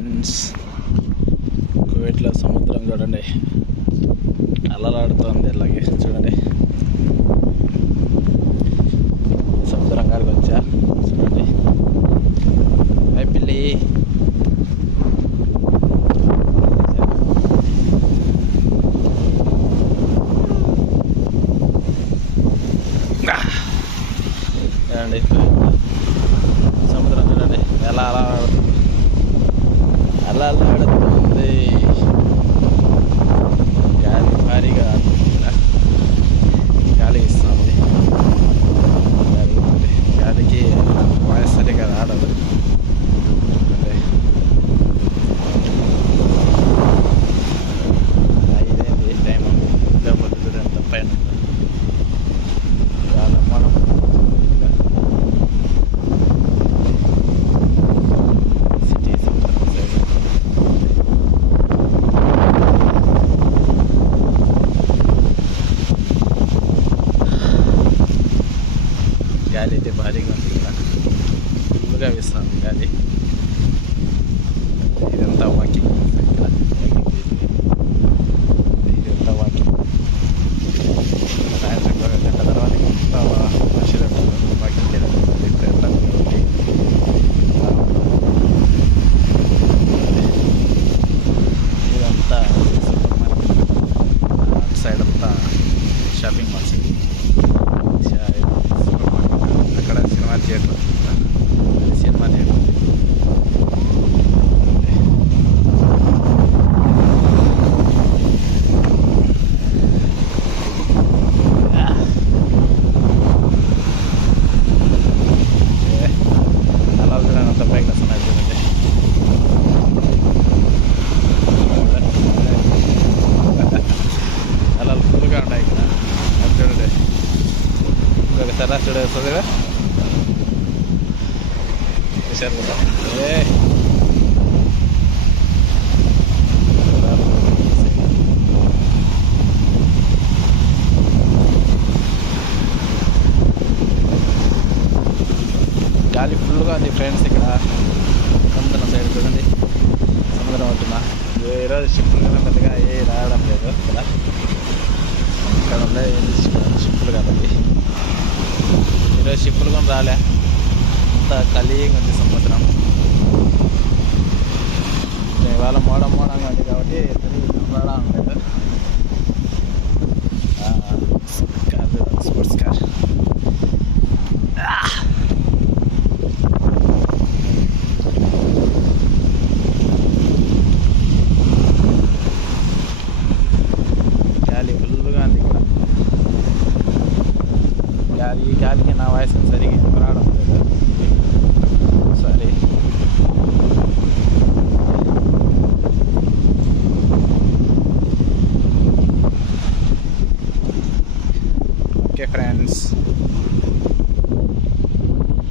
Friends, కువైట్లో సముద్రం చూడండి, అలలాడుతోంది. ఇలాగే చూడండి, సముద్రం గారికి వచ్చా. చూడండి, హై పిల్లి. చూడండి, సముద్రం చూడండి ఎలా అల్లాడుతుంది. గాలి భారీగా గాలి ఇస్తుంది. గాలికి వాయిస్ సరిగా రాడదు. ఇదేంటి టైం చూడండి, ఎంత పైన మనం గాలి అయితే భారీగా ఉంది. ఇక్కడ ఫుల్గా వీస్తుంది గాలి. ఇదంతా వాకింగ్. ఇదంతా వాకింగ్. సాయంత్రం 1 గంట తర్వాత ఇంకా మనుషులు వాకింగ్ వెళ్ళాలి. ఇప్పుడు ఎంత ఇదంతా సూపర్ మార్కెట్. అటు సైడ్ అంతా షాపింగ్ మాల్స్. అక్కడ సినిమా థియేటర్ అలా చూడండి, అంత పైకి వస్తున్నాయి చూడండి. అలా ఫుల్గా ఉన్నాయి ఇక్కడ. అది చూడండి, ఇంకొకసారి చూడ వస్తుంది కదా. గాలి ఫుల్గా ఉంది ఫ్రెండ్స్. ఇక్కడ సముద్రం సైడ్ చూడండి, సముద్రం అవుతున్నా. ఈరోజు షిప్పులు కన్నా పెద్దగా రావడం లేదు. ఇక్కడ ఉండే షిప్పులు కాబట్టి ఈరోజు షిప్పులు కూడా రాలే. అంత ఖాళీగా ఉంది సముద్రం. ఇవాళ మోడంగా ఉంది కాబట్టి రావడం లేదు. స్పోర్ట్స్ కార్ గాలి ఫుల్గా ఉంది ఇక్కడ. గాలికి నా వాయిస్ సరిగా రావడం లేదు. సరే, ఓకే ఫ్రెండ్స్.